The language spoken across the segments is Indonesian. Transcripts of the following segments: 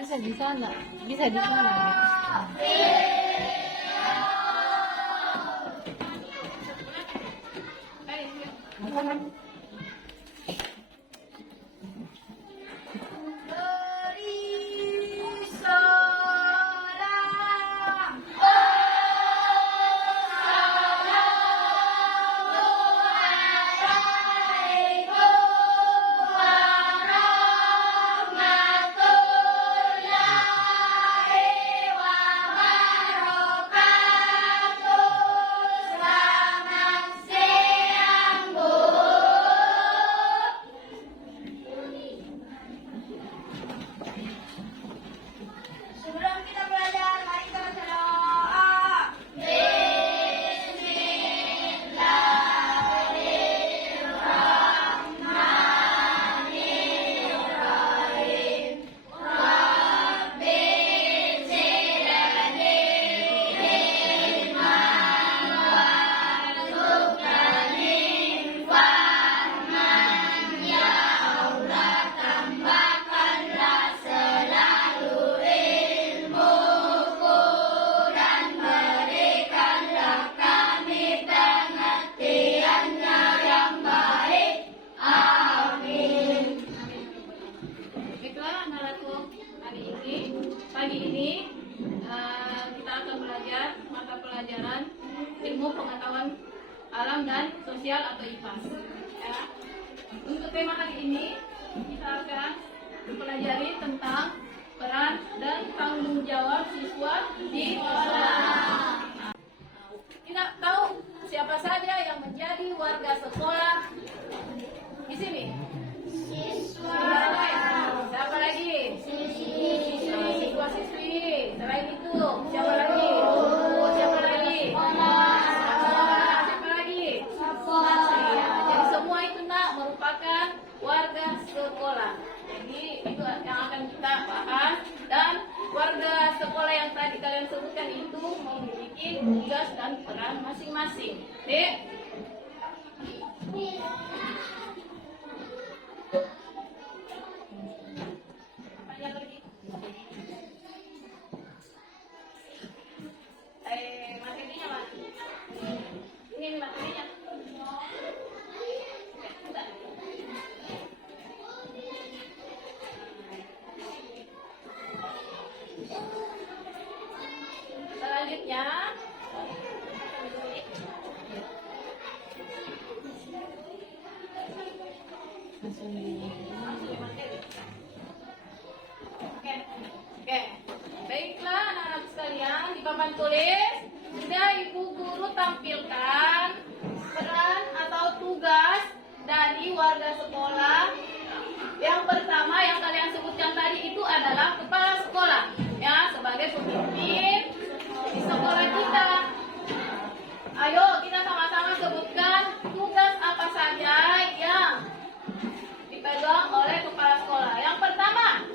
Bisa di sana, bisa di sana. Sebelum kita belajar, mari kita berdoa. Baiklah anak-anakku, pagi ini kita akan belajar mata pelajaran ilmu pengetahuan alam dan sosial atau IPAS. Ya. Untuk tema hari ini kita akan mempelajari tentang peran dan tanggung jawab siswa di sekolah. Kita tahu siapa saja yang menjadi warga sekolah di sini. Siapa lagi? Siswa-siswi. Selain itu, siapa lagi? Siapa lagi? Siapa lagi? Ya, jadi semua itu merupakan warga sekolah. Jadi itu yang akan kita bahas. Dan warga sekolah yang tadi kalian sebutkan itu memiliki tugas dan peran masing-masing. Dek. Materinya mana? Ini materinya. Selanjutnya Oke. Baiklah anak-anak sekalian, di papan tulis sudah Ibu Guru tampilkan peran atau tugas dari warga sekolah. Yang pertama yang kalian sebutkan tadi itu adalah kepala sekolah, ya, sebagai pemimpin di sekolah kita. Ayo kita sama-sama sebutkan tugas apa saja yang dipegang oleh kepala sekolah. Yang pertama,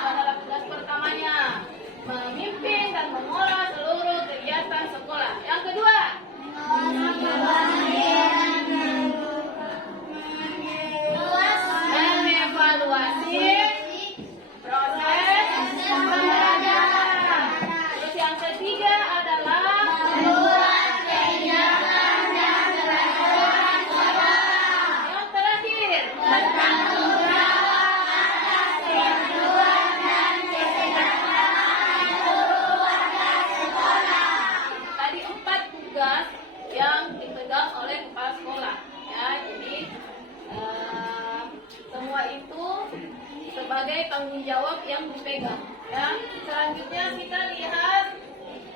adalah tugas pertamanya memimpin dan mengolah seluruh kegiatan sekolah. Yang kedua, mengevaluasi proses pembelajaran. Terus yang ketiga adalah yang terakhir, tadi 4 tugas yang dipegang oleh kepala sekolah. Ya, jadi semua itu sebagai tanggung jawab yang dipegang. Ya, selanjutnya kita lihat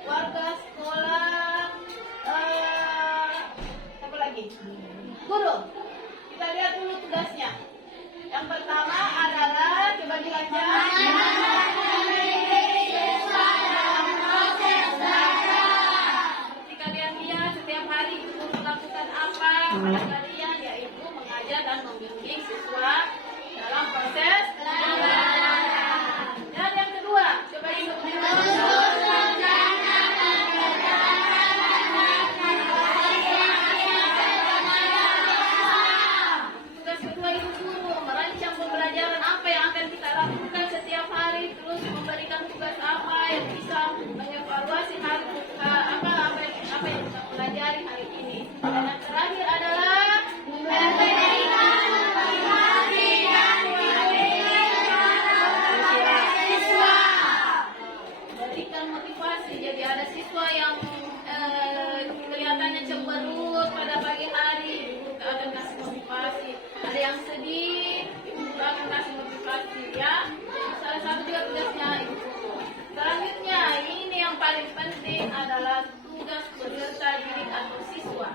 warga sekolah. Apa lagi? Guru. Kita lihat dulu tugasnya. Yang pertama adalah coba dibaca. Seperti kalian lihat setiap hari guru melakukan apa pada kalian, yaitu mengajar dan membimbing siswa dalam proses belajar. Dan yang kedua, coba Dan yang terakhir adalah memberikan motivasi dan siswa. Berikan motivasi. Jadi ada siswa yang kelihatannya cemberut pada pagi hari, ibu akan kasih motivasi. Ada yang sedih, ibu akan kasih motivasi ya. Salah satu juga tugasnya ibu. Selanjutnya ini yang paling penting adalah tugas peserta didik atau siswa.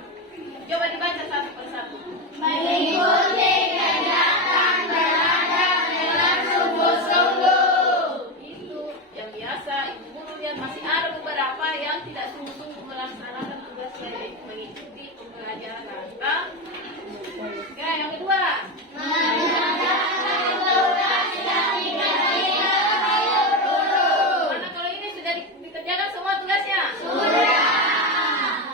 Coba dibaca satu persatu. Mengikuti kegiatan belajar dengan sungguh-sungguh. Itu yang biasa ibu guru lihat, masih ada beberapa yang tidak sungguh-sungguh melaksanakan tugasnya, yaitu mengikuti pembelajaran. Oke, yang kedua. Mengerjakan tugas yang diberikan oleh guru. Mana kalau ini sudah dikerjakan semua tugasnya? Sudah.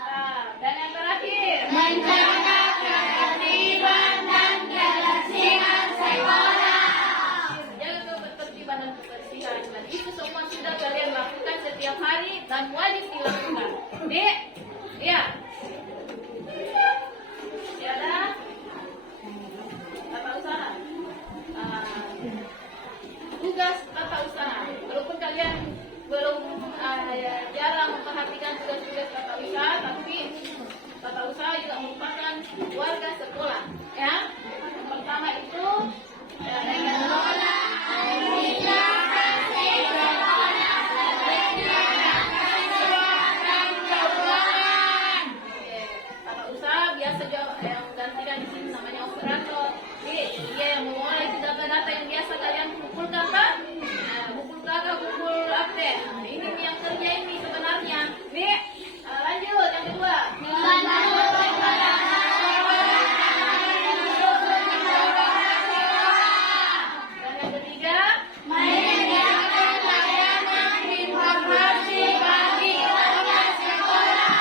Nah, dan yang terakhir. Menjaga ketertiban dan kebersihan sekolah. Jaga ketertiban dan kebersihan. Dan itu semua sudah kalian lakukan setiap hari dan wajib dilakukan. Dek, ya. Ya dah. Tata usaha. Tugas tata usaha. Walaupun kalian belum jarang memperhatikan tugas-tugas tata usaha, tapi tata usaha juga merupakan warga sekolah. Ya. Yang pertama itu mengelola tata usaha biasa yang menggantikan di sini namanya operator. Dia yang mengolah itu data-data yang biasa kalian kumpulkan kan? Kumpul kakak, kumpul update. Ini yang kerja ini sebenarnya. Nih, lanjut yang kedua. Dan yang ketiga, Menyediakan layanan informasi bagi warga sekolah.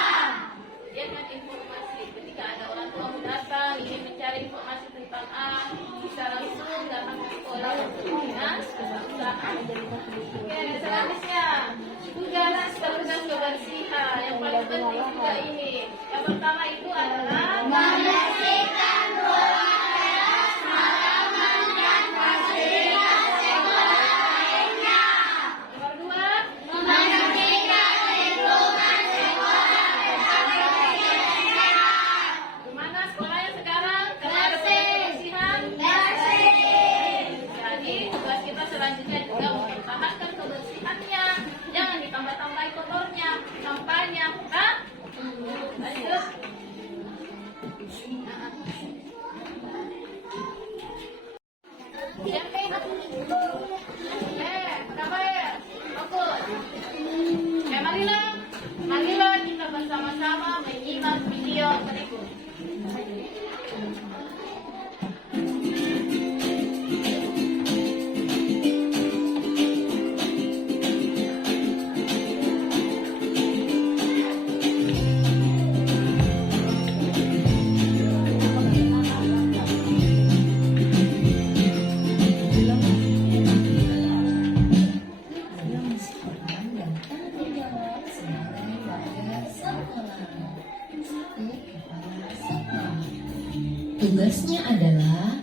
sediakan informasi. Ketika ada orang tua datang ingin mencari informasi tentang A, bisa langsung datang ke sekolah untuk dinas usaha. Oke, selanjutnya tugas kebersihan yang paling penting juga ini. Yang pertama itu adalah Membersihkan ruang kelas, halaman, dan fasilitas sekolah lainnya. nomor dua, Membersihkan lingkungan sekolah tetap bersih dan sehat. gimana sekolahnya sekarang? Karena ada Bersih. kebersihan. Bersih. Jadi tugas kita selanjutnya juga mempertahankan kebersihannya. Jangan ditambah-tambahin kotornya, sampahnya. Nah, lanjut. Siapa ya? Udah bayar? Bagus. Marilah kita bersama-sama menyimak video berikut. Tugasnya adalah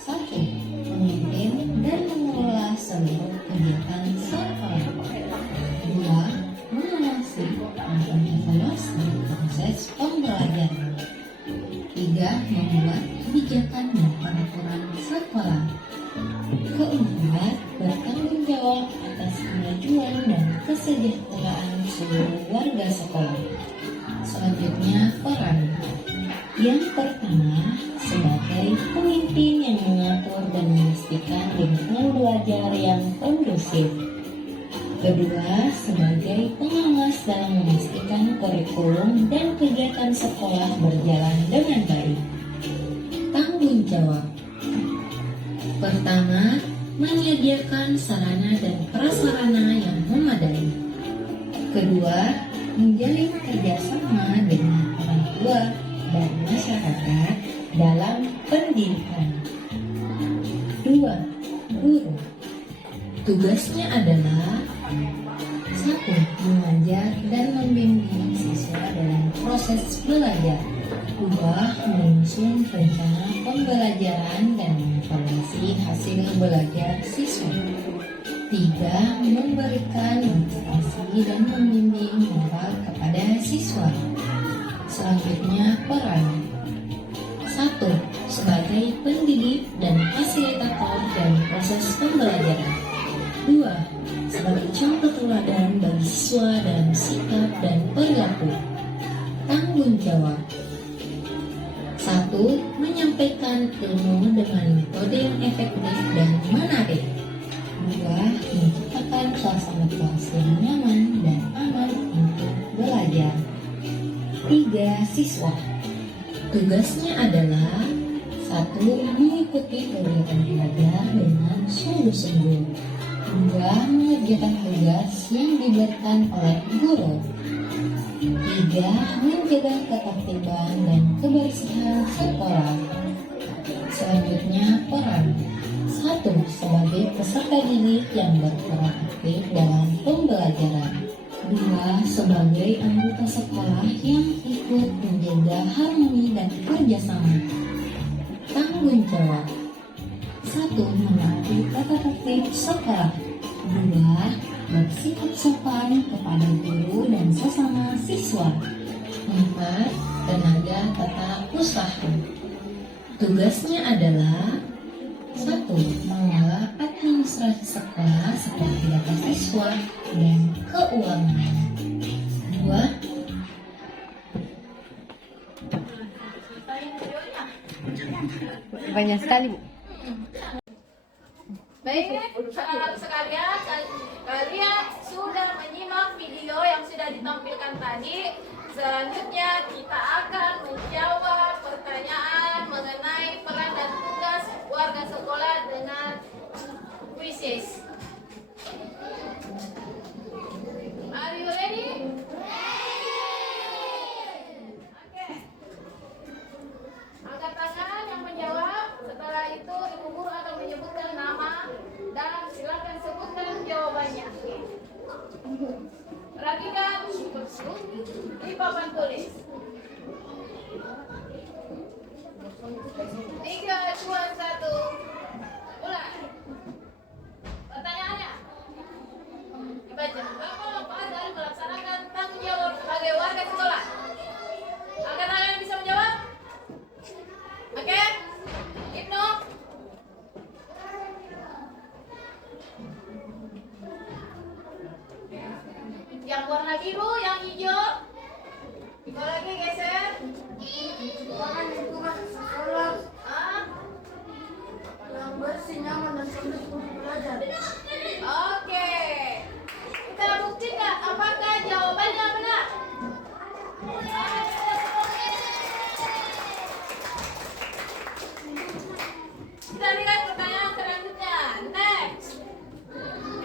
1. Memimpin dan mengelola seluruh kegiatan sekolah. 2. Mengawasi dan mengevaluasi proses pembelajaran. 3. Membuat kebijakan dan peraturan sekolah. Keempat, bertanggung jawab atas kemajuan dan kesejahteraan seluruh warga sekolah. Selanjutnya, peran. Yang pertama, sebagai pemimpin yang mengatur dan memastikan lingkungan belajar yang kondusif. Kedua, sebagai pengawas dalam memastikan kurikulum dan kegiatan sekolah berjalan dengan baik. Tanggung jawab. Pertama, menyediakan sarana dan prasarana yang memadai. Kedua, menjalin kerjasama dengan orang tua dan masyarakat dalam pendidikan. 2. Guru. Tugasnya adalah 1. Mengajar dan membimbing siswa dalam proses belajar. 2. Menyusun rencana pembelajaran dan mengevaluasi hasil belajar siswa. 3. Memberikan motivasi dan membimbing moral kepada siswa. Selanjutnya, peran 1. Sebagai pendidik dan fasilitator dalam proses pembelajaran. 2. Sebagai contoh teladan bagi siswa dalam sikap dan perilaku. Tanggung jawab 1. Menyampaikan ilmu dengan metode yang efektif dan menarik. 2. Menciptakan suasana kelas yang nyaman dan aman untuk belajar. 3. Siswa. Tugasnya adalah 1. Mengikuti kegiatan belajar dengan sungguh-sungguh. 2. Mengerjakan tugas yang diberikan oleh guru. 3. Menjaga ketertiban dan kebersihan sekolah. Selanjutnya, peran 1. Sebagai peserta didik yang berperan aktif dalam pembelajaran. 2. Sebagai anggota sekolah yang ikut menjaga harmoni dan kerjasama. Tanggung jawab 1. Menaati tata tertib sekolah. 2. Bersikap sopan kepada guru dan sesama siswa. 4. Tenaga tetap usaha. Tugasnya adalah 1. Mengelola administrasi sekolah seperti data siswa dan keuangan. 2. Banyak sekali, Bu. Baik, anak-anak sekalian, kalian sudah menyimak video yang sudah ditampilkan tadi. Selanjutnya kita akan menjawab pertanyaan mengenai peran dan tugas warga sekolah dengan kuisis. Are you ready? Oke. Angkat tangan yang menjawab. Setelah itu ibu guru akan menyebutkan nama dan silakan sebutkan jawabannya. Perhatikan di papan tulis. 3, 2, 1. Mulai. Pertanyaannya dibaca. Bapak Fadal melaksanakan tanggung jawab sebagai warga sekolah. Angkat tangan yang bisa menjawab. Oke? Ibnu. Yang warna biru, yang hijau. Kalau lagi geser. Ruangan lingkungan sekolah Ah, yang bersih, nyaman, dan sempit untuk belajar. oke. Kita buktikan apakah jawabannya benar. Kita lihat pertanyaan selanjutnya. Next.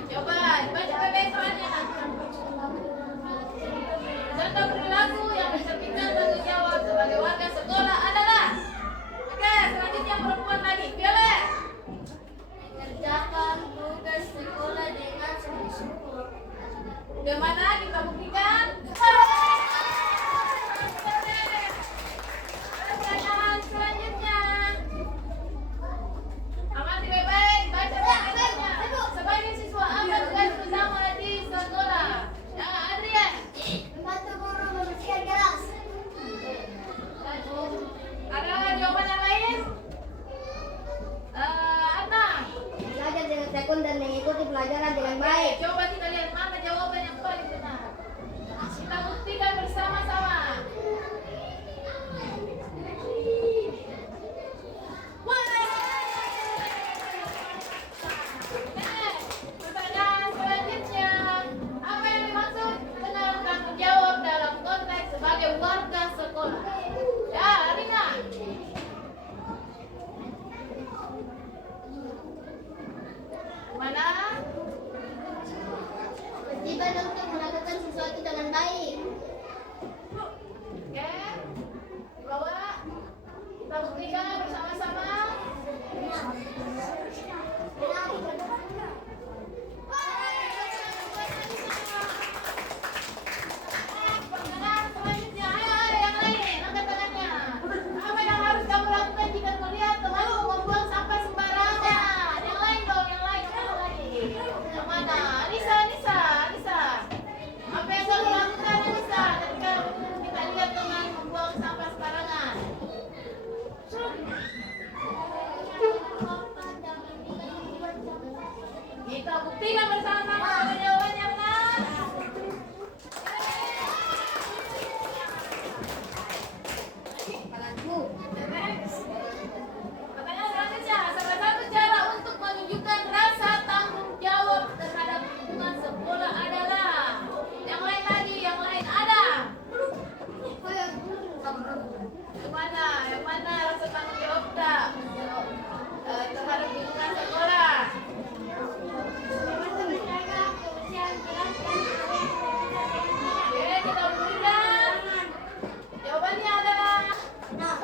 Coba dibaca baik-baik soalnya. Contoh perilaku yang mencerminkan tanggung jawab sebagai warga sekolah adalah. Oke, selanjutnya perempuan lagi. Violet. Kerjakan tugas sekolah dengan sungguh-sungguh. Bagaimana kita buktikan? Pertanyaan selanjutnya. Amati baik-baik, baca baik-baiknya. Sebagai siswa apa tugas bersama di sekolah? Ya, Adrian. Membantu guru membersihkan kelas. Ada jawaban yang lain? Adna. Belajar dengan tekun dan mengikuti pelajaran dengan baik. Coba kita lihat mana jawaban yang paling benar. Kita buktikan bersama-sama. Pertanyaan selanjutnya, apa yang dimaksud dengan tanggung jawab dalam konteks sebagai warga sekolah? Ya, Rina. Mana? Next. Pertanyaan selanjutnya, salah satu cara untuk menunjukkan rasa tanggung jawab terhadap lingkungan sekolah adalah. Yang lain lagi, yang lain ada. Yang mana rasa tanggung jawab tak terhadap lingkungan sekolah? Oke, kita berikan. Jawabannya adalah benar.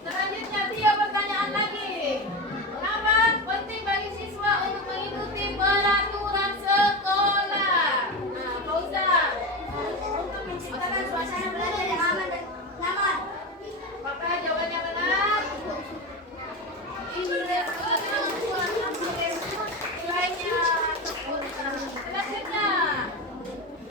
Selanjutnya, 3 pertanyaan lagi. Kenapa penting bagi siswa untuk mengikuti peraturan sekolah? Nah, Fauzan. Untuk menciptakan suasana belajar yang aman dan nyaman. Apakah jawabannya benar? Iya. Selanjutnya,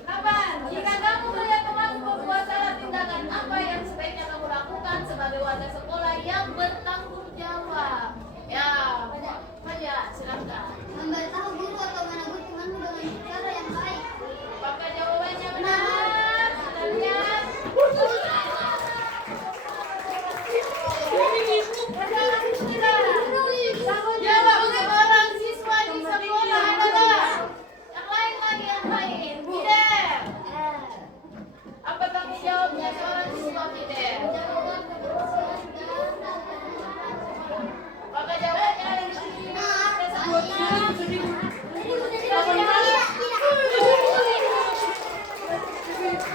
8. Jika kamu melihat temanmu berbuat salah tindakan, apa yang sebaiknya kamu lakukan sebagai warga sekolah yang bertanggung jawab? Ya, Maya, silakan. Memberitahu guru atau menegur temanmu dengan cara yang baik. Apakah jawabannya benar? Kita lihat. Tanggung jawab seorang siswa di sekolah adalah. Yang lain lagi, yang lain. Fidel. Apa tanggung jawabnya seorang siswa, Fidel? Apakah jawabannya ada di sini?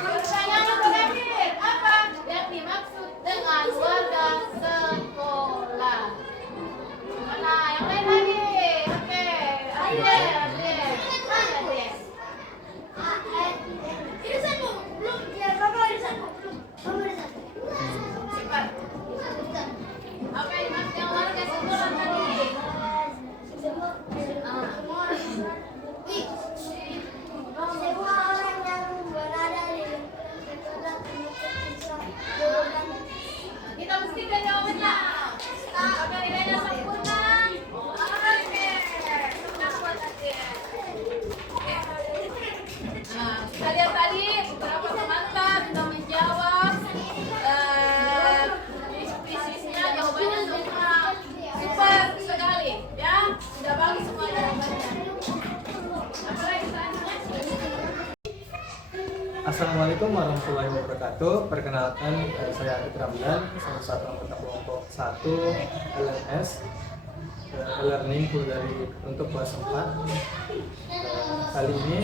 Pertanyaan yang terakhir, apa yang dimaksud dengan warga sekolah? Mana yang lain lagi? Oke, Ade. Irisanmu belum ya bapak irisanmu belum. Bapak irisanmu. Cepat. Apa yang dimaksud warga sekolah tadi? Semua orang yang berada di sekolah bisa Kita pastikan jawabannya. Apakah nilainya sempurna? Oke. Senang buat Ade. Nah, kita lihat tadi beberapa teman-teman sudah menjawab bisnisnya, jawabannya semua super sekali, ya, sudah bagus semua jawabannya. Apalagi selanjutnya? Assalamualaikum warahmatullahi wabarakatuh. Perkenalkan, saya Adit Ramdan, salah satu anggota kelompok 1 LNS Learning Full dari untuk kelas 4. Kali ini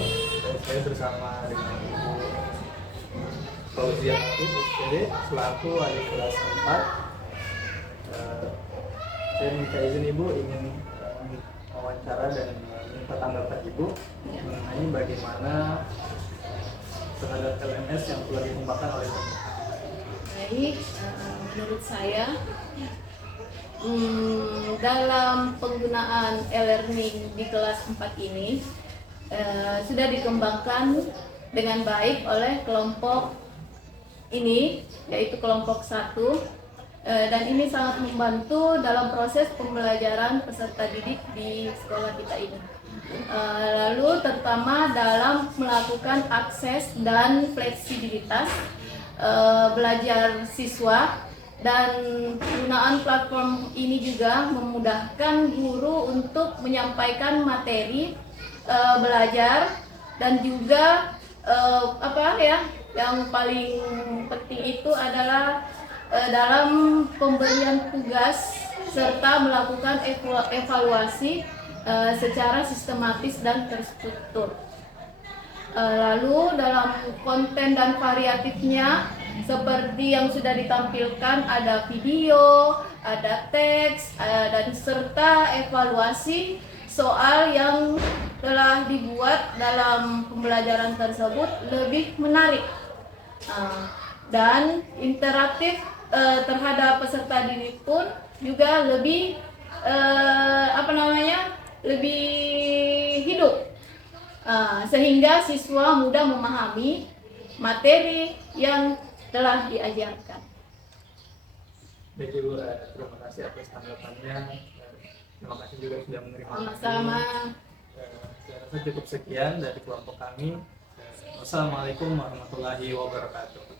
saya bersama dengan Ibu Fauziah SPD selaku adik kelas 4. Saya minta izin Ibu ingin wawancara dan minta tanggapan Ibu mengenai bagaimana terhadap LMS yang telah dikembangkan oleh Ibu. Baik, menurut saya dalam penggunaan e-learning di kelas 4 ini sudah dikembangkan dengan baik oleh kelompok ini, yaitu kelompok 1, dan ini sangat membantu dalam proses pembelajaran peserta didik di sekolah kita ini. Lalu terutama dalam melakukan akses dan fleksibilitas belajar siswa, dan penggunaan platform ini juga memudahkan guru untuk menyampaikan materi belajar, dan juga yang paling penting itu adalah dalam pemberian tugas serta melakukan evaluasi secara sistematis dan terstruktur. Lalu dalam konten dan variatifnya seperti yang sudah ditampilkan, ada video, ada teks, dan serta evaluasi soal yang telah dibuat dalam pembelajaran tersebut lebih menarik dan interaktif terhadap peserta didik pun juga lebih lebih hidup, sehingga siswa mudah memahami materi yang telah diajarkan. Baik Ibu, terima kasih atas tanggapannya. Terima kasih juga sudah menerima kami. Sama-sama. Saya rasa cukup sekian dari kelompok kami. Wassalamualaikum warahmatullahi wabarakatuh.